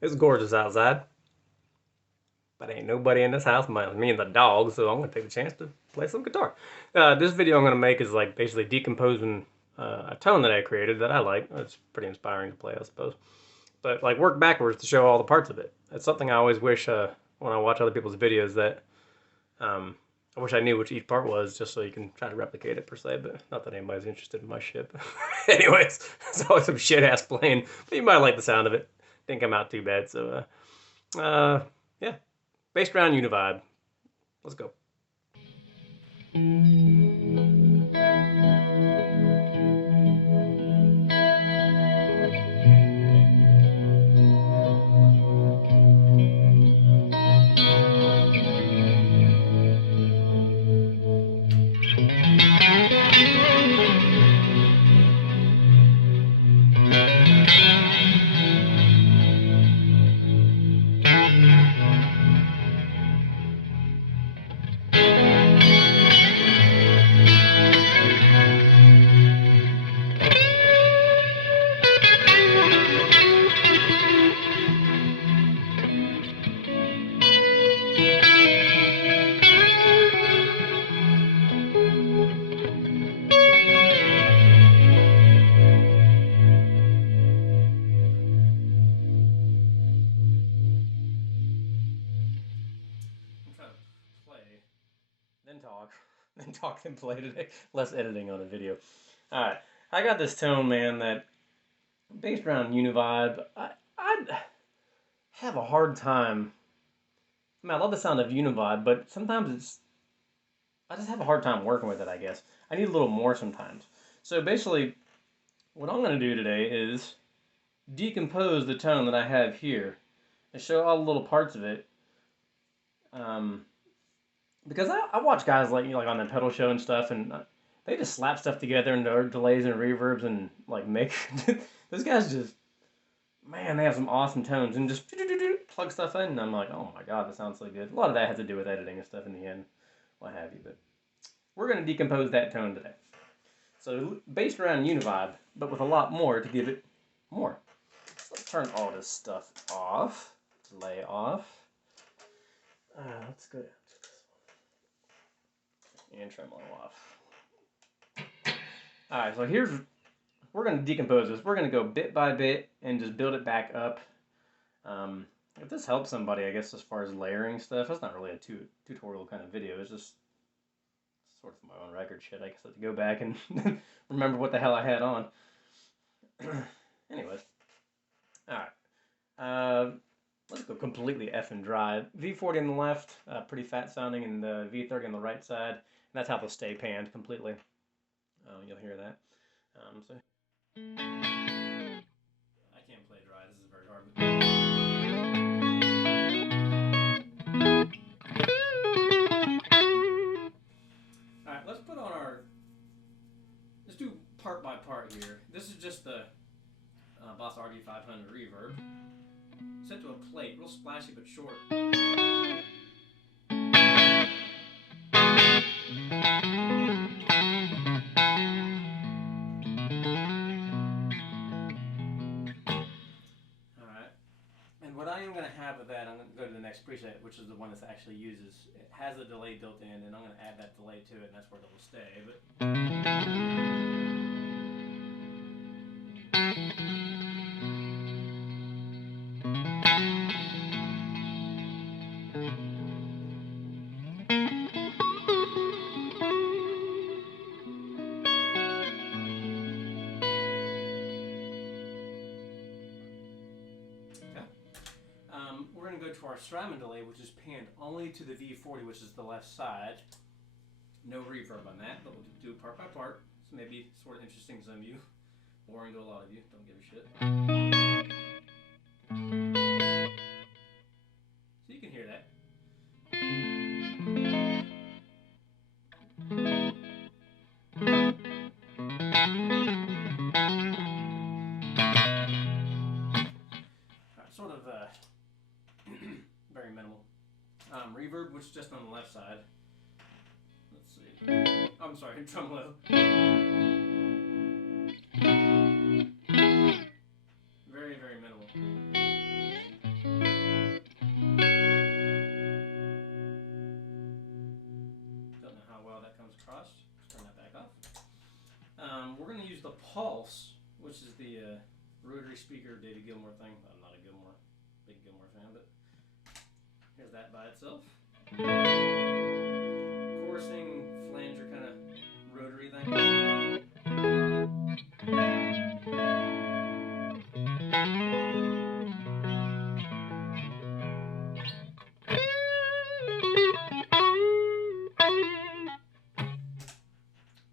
It's gorgeous outside, but ain't nobody in this house, me and the dog, so I'm gonna take the chance to play some guitar. This video I'm gonna make is like basically decomposing a tone that I created that I like. It's pretty inspiring to play, I suppose. But like work backwards to show all the parts of it. It's something I always wish when I watch other people's videos that I wish I knew which each part was, just so you can try to replicate it per se. But not that anybody's interested in my shit. Anyways, it's always some shit ass playing, but you might like the sound of it. Didn't come out too bad, so yeah. Bass drum Univibe. Let's go. Then talk, then talk, then play today. Less editing on a video. All right, I got this tone, man, that based around Univibe. I'd have a hard time. I mean, I love the sound of Univibe, but sometimes I just have a hard time working with it, I guess. I need a little more sometimes. So basically, what I'm gonna do today is decompose the tone that I have here and show all the little parts of it. Because I watch guys like like on the pedal show and stuff, and they just slap stuff together and their delays and reverbs and like make those guys just, man, they have some awesome tones and just plug stuff in, and I'm like, oh my god, that sounds so good. A lot of that has to do with editing and stuff in the end, what have you. But we're gonna decompose that tone today. So based around Univibe, but with a lot more to give it more. So let's turn all this stuff off. Delay off. Let's go down to this one. And Tremolo off. Alright, so we're going to decompose this. We're going to go bit by bit and just build it back up. If this helps somebody, I guess, as far as layering stuff, it's not really a tutorial kind of video. It's just sort of my own record shit. I guess I have to go back and remember what the hell I had on. Anyways. Alright. Let's go completely effing dry. V40 on the left, pretty fat sounding, and the V30 on the right side. And that's how they'll stay panned completely. You'll hear that. So I can't play dry. This is very hard. All right, let's put on let's do part by part here. This is just the Boss RD500 reverb. Set to a plate, real splashy but short. Alright. And what I am going to have with that, I'm going to go to the next preset, which is the one that actually uses, it has a delay built in, and I'm going to add that delay to it, and that's where it will stay. But we're going to go to our STRYMON delay, which is panned only to the V40, which is the left side. No reverb on that, but we'll do it part by part. So maybe sort of interesting to some of you, boring to a lot of you. Don't give a shit. So you can hear that. Sort of very minimal. Reverb, which is just on the left side. Let's see. Oh, I'm sorry, tremolo. Very, very minimal. every speaker David Gilmour thing. I'm not a big Gilmour fan, but here's that by itself. Coursing, flanger kind of rotary thing.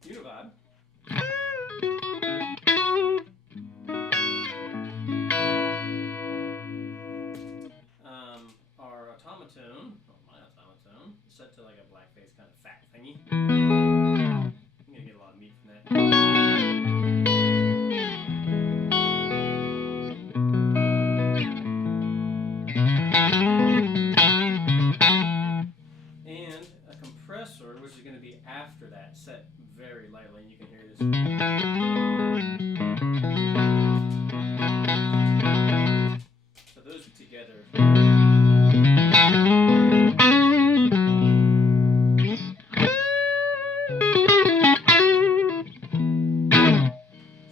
Univibe. Our automatone, or my automatone, is set to like a blackface kind of fat thingy. I'm gonna get a lot of meat from that. And a compressor, which is going to be after that, set very lightly, and you can hear this. So those together.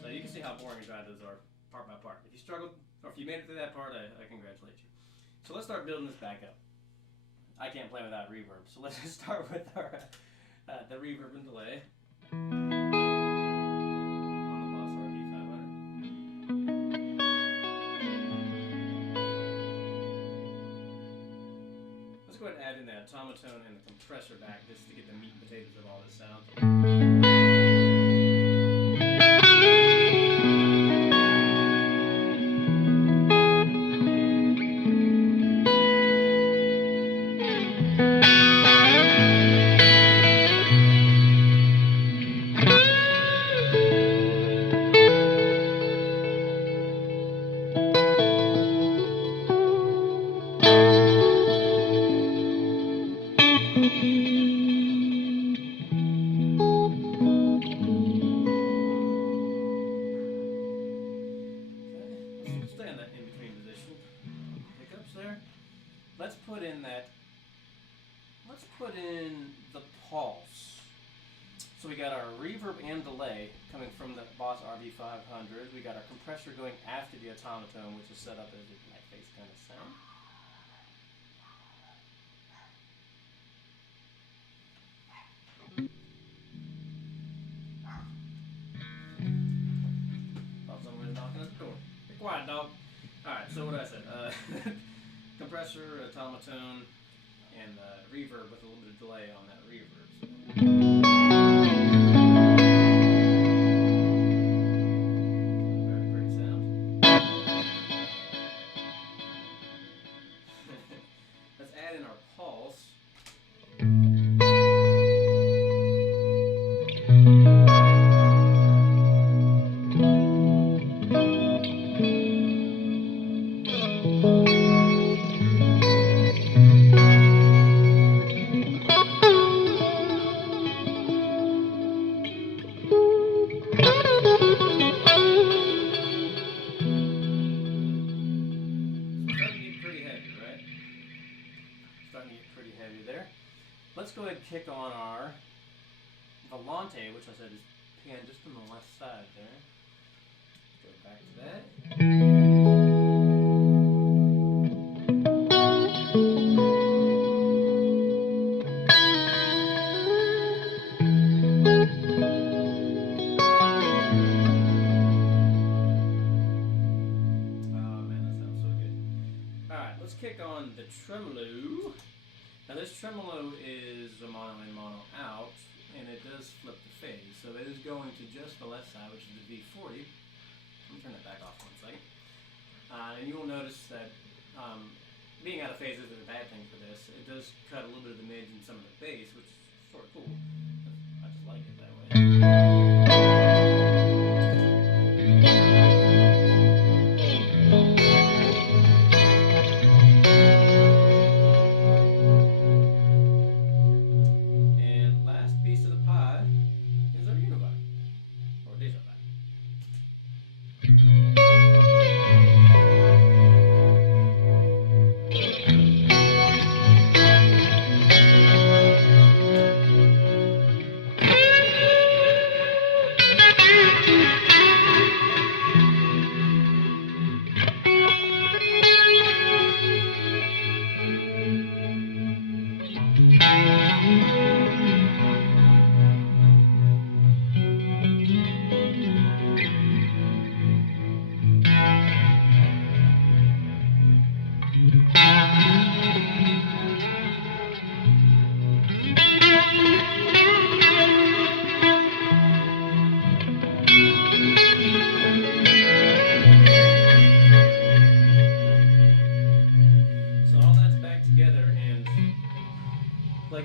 So you can see how boring and dry those are, part by part. If you struggled, or if you made it through that part, I congratulate you. So let's start building this back up. I can't play without reverb, so let's just start with our the reverb and delay on the Boss RV500. Let's go ahead and add in the automatone and the compressor back just to get the meat and potatoes of all this sound. Let's put in the pulse. So we got our reverb and delay coming from the Boss RV500. We got our compressor going after the automatone, which is set up as a blackface kind of sound. Thought someone was knocking at the door. Be quiet, dog. Alright, so what I said. Compressor, automatone, and reverb with a little bit of delay on that reverb. So. Very pretty sound. Let's add in our pulse. Let's go ahead and kick on our Volante, which I said is panned just on the left side there. Let's go back to that. Oh man, that sounds so good. Alright, let's kick on the Tremolo. Now this tremolo is a mono in, mono out, and it does flip the phase. So it is going to just the left side, which is the V40. Let me turn that back off 1 second. And you will notice that being out of phase isn't a bad thing for this. It does cut a little bit of the mids and some of the bass, which is sort of cool. I just like it that way.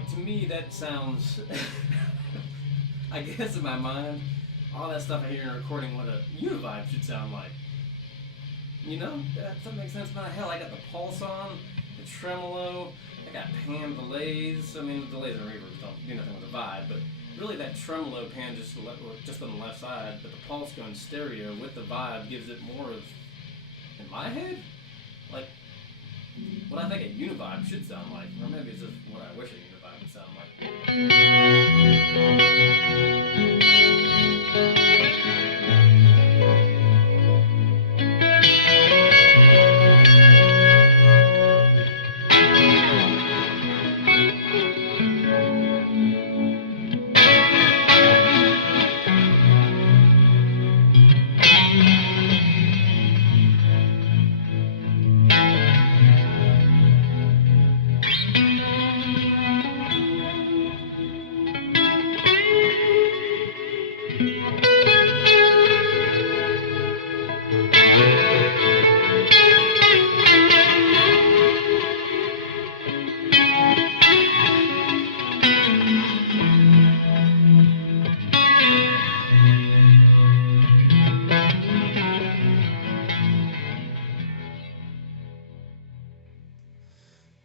like, to me, that sounds, I guess in my mind, all that stuff I hear in a recording what a Univibe should sound like. You know, that makes sense. Man, hell, I got the pulse on, the tremolo, I got pan delays. I mean, the delays and reverbs don't do nothing with the vibe, but really that tremolo pan just on the left side, but the pulse going stereo with the vibe gives it more of, in my head, like what I think a Univibe should sound like, or maybe it's just what I wish a Univibe would sound like.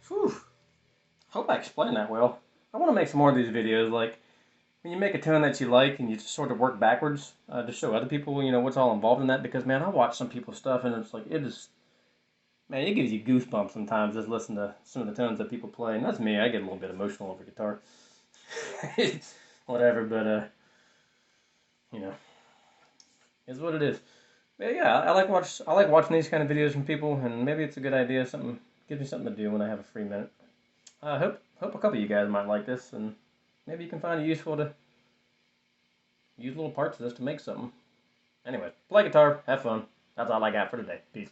Whew. Hope I explained that well. I want to make some more of these videos, like when you make a tone that you like and you just sort of work backwards to show other people, you know, what's all involved in that. Because, man, I watch some people's stuff and it's like, man, it gives you goosebumps sometimes just listening to some of the tones that people play. And that's me. I get a little bit emotional over guitar. Whatever, but, you know, it's what it is. But yeah, I like watching these kind of videos from people, and maybe it's a good idea. Gives me something to do when I have a free minute. I hope a couple of you guys might like this, and maybe you can find it useful to use little parts of this to make something. Anyway, play guitar, have fun. That's all I got for today. Peace.